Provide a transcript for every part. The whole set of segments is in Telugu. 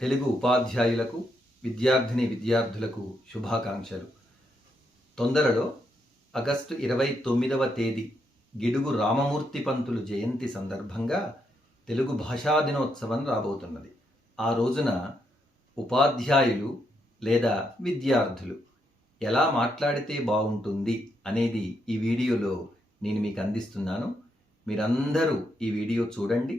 తెలుగు ఉపాధ్యాయులకు విద్యార్థులకు శుభాకాంక్షలు. తొందరలో ఆగస్టు 29వ తేదీ గిడుగు రామమూర్తి పంతులు జయంతి సందర్భంగా తెలుగు భాషా దినోత్సవం రాబోతున్నది. ఆ రోజున ఉపాధ్యాయులు లేదా విద్యార్థులు ఎలా మాట్లాడితే బాగుంటుంది అనేది ఈ వీడియోలో నేను మీకు అందిస్తున్నాను. మీరందరూ ఈ వీడియో చూడండి,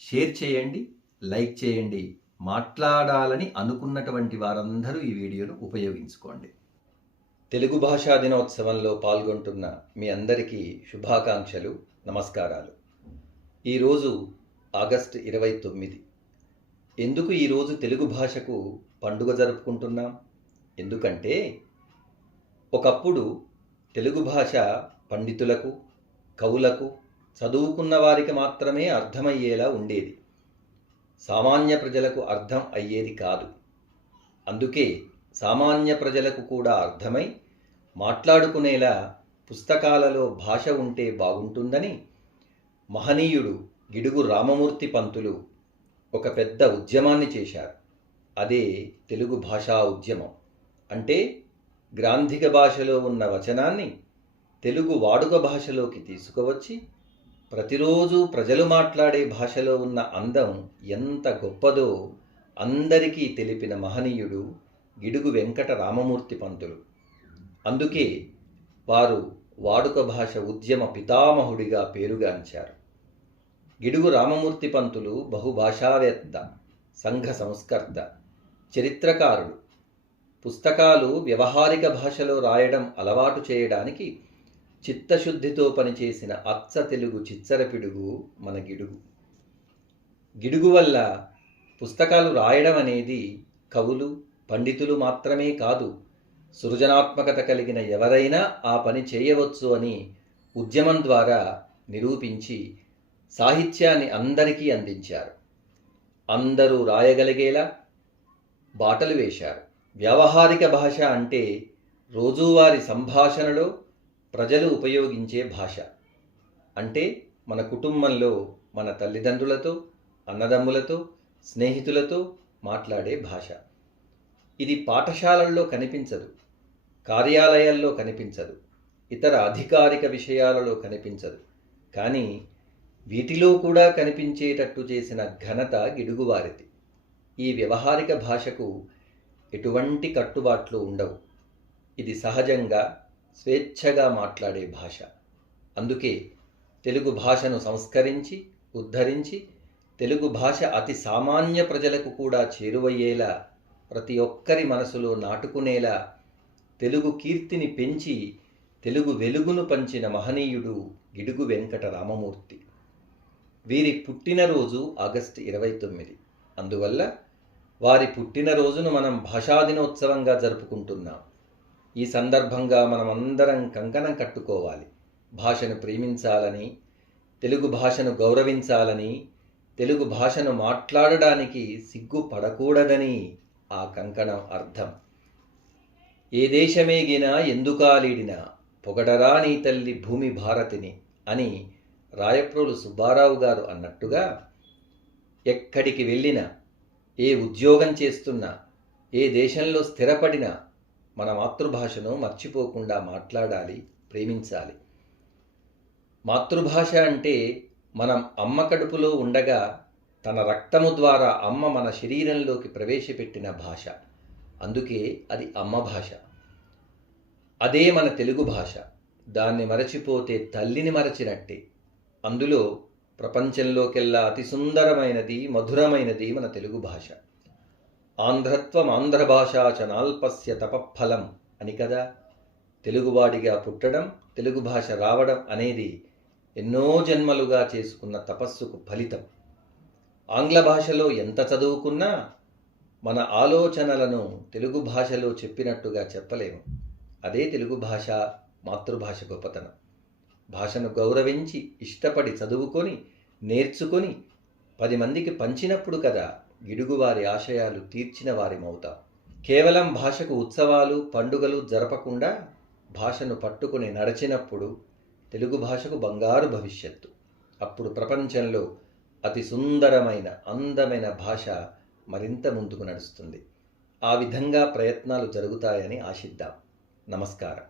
షేర్ చేయండి, లైక్ చేయండి. మాట్లాడాలని అనుకున్నటువంటి వారందరూ ఈ వీడియోను ఉపయోగించుకోండి. తెలుగు భాషా దినోత్సవంలో పాల్గొంటున్న మీ అందరికీ శుభాకాంక్షలు, నమస్కారాలు. ఈరోజు ఆగస్టు 29. ఎందుకు ఈరోజు తెలుగు భాషకు పండుగ జరుపుకుంటున్నాం? ఎందుకంటే ఒకప్పుడు తెలుగు భాష పండితులకు, కవులకు, చదువుకున్న వారికి మాత్రమే అర్థమయ్యేలా ఉండేది. సామాన్య ప్రజలకు అర్థం అయ్యేది కాదు. అందుకే సామాన్య ప్రజలకు కూడా అర్థమై మాట్లాడుకునేలా పుస్తకాలలో భాష ఉంటే బాగుంటుందని మహనీయుడు గిడుగు రామమూర్తి పంతులు ఒక పెద్ద ఉద్యమాన్ని చేశారు. అదే తెలుగు భాషా ఉద్యమం. అంటే గ్రాంధిక భాషలో ఉన్న వచనాన్ని తెలుగు వాడుక భాషలోకి తీసుకువచ్చి ప్రతిరోజు ప్రజలు మాట్లాడే భాషలో ఉన్న అందం ఎంత గొప్పదో అందరికీ తెలిపిన మహనీయుడు గిడుగు వెంకట రామమూర్తి పంతులు. అందుకే వారు వాడుక భాష ఉద్యమ పితామహుడిగా పేరుగాంచారు. గిడుగు రామమూర్తి పంతులు బహుభాషావేత్త, సంఘ సంస్కర్త, చరిత్రకారుడు. పుస్తకాలు వ్యవహారిక భాషలో రాయడం అలవాటు చేయడానికి చిత్తశుద్ధితో పనిచేసిన అచ్చ తెలుగు చిచ్చరపిడుగు మన గిడుగు. గిడుగు వల్ల పుస్తకాలు రాయడం అనేది కవులు, పండితులు మాత్రమే కాదు, సృజనాత్మకత కలిగిన ఎవరైనా ఆ పని చేయవచ్చు అని ఉద్యమం ద్వారా నిరూపించి సాహిత్యాన్ని అందరికీ అందించారు. అందరూ రాయగలిగేలా బాటలు వేశారు. వ్యావహారిక భాష అంటే రోజువారీ సంభాషణలో ప్రజలు ఉపయోగించే భాష. అంటే మన కుటుంబంలో మన తల్లిదండ్రులతో, అన్నదమ్ములతో, స్నేహితులతో మాట్లాడే భాష. ఇది పాఠశాలల్లో కనిపించదు, కార్యాలయాల్లో కనిపించదు, ఇతర అధికారిక విషయాలలో కనిపించదు. కానీ వీటిలో కూడా కనిపించేటట్టు చేసిన ఘనత గిడుగువారిది. ఈ వ్యవహారిక భాషకు ఎటువంటి కట్టుబాట్లు ఉండవు. ఇది సహజంగా, స్వేచ్ఛగా మాట్లాడే భాష. అందుకే తెలుగు భాషను సంస్కరించి, ఉద్ధరించి, తెలుగు భాష అతి సామాన్య ప్రజలకు కూడా చేరువయ్యేలా, ప్రతి ఒక్కరి మనసులో నాటుకునేలా తెలుగు కీర్తిని పెంచి తెలుగు వెలుగును పంచిన మహనీయుడు గిడుగు వెంకట రామమూర్తి. వీరి పుట్టినరోజు ఆగస్టు 29. అందువల్ల వారి పుట్టినరోజును మనం భాషా దినోత్సవంగా జరుపుకుంటున్నాం. ఈ సందర్భంగా మనమందరం కంకణం కట్టుకోవాలి. భాషను ప్రేమించాలని, తెలుగు భాషను గౌరవించాలని, తెలుగు భాషను మాట్లాడడానికి సిగ్గుపడకూడదని ఆ కంకణం అర్థం. ఏ దేశమేగినా ఎందుకాలీడినా పొగడరా నీ తల్లి భూమి భారతిని అని రాయప్రోలు సుబ్బారావు గారు అన్నట్టుగా ఎక్కడికి వెళ్ళినా, ఏ ఉద్యోగం చేస్తున్నా, ఏ దేశంలో స్థిరపడినా మన మాతృభాషను మర్చిపోకుండా మాట్లాడాలి, ప్రేమించాలి. మాతృభాష అంటే మనం అమ్మ కడుపులో ఉండగా తన రక్తము ద్వారా అమ్మ మన శరీరంలోకి ప్రవేశపెట్టిన భాష. అందుకే అది అమ్మ భాష. అదే మన తెలుగు భాష. దాన్ని మరచిపోతే తల్లిని మరచినట్టే. అందులో ప్రపంచంలోకెల్లా అతి సుందరమైనది, మధురమైనది మన తెలుగు భాష. ఆంధ్రత్వం ఆంధ్ర భాషా చ నాల్పస్య తపఫలం అని కదా. తెలుగువాడిగా పుట్టడం, తెలుగు భాష రావడం అనేది ఎన్నో జన్మలుగా చేసుకున్న తపస్సుకు ఫలితం. ఆంగ్ల భాషలో ఎంత చదువుకున్నా మన ఆలోచనలను తెలుగు భాషలో చెప్పినట్టుగా చెప్పలేము. అదే తెలుగు భాష, మాతృభాష గొప్పతనం. భాషను గౌరవించి, ఇష్టపడి చదువుకొని, నేర్చుకొని 10 మందికి పంచినప్పుడు కదా గిడుగువారి ఆశయాలు తీర్చిన వారిమవుతాం. కేవలం భాషకు ఉత్సవాలు, పండుగలు జరపకుండా భాషను పట్టుకుని నడిచినప్పుడు తెలుగు భాషకు బంగారు భవిష్యత్తు. అప్పుడు ప్రపంచంలో అతి సుందరమైన, అందమైన భాష మరింత ముందుకు నడుస్తుంది. ఆ విధంగా ప్రయత్నాలు జరుగుతాయని ఆశిద్దాం. నమస్కారం.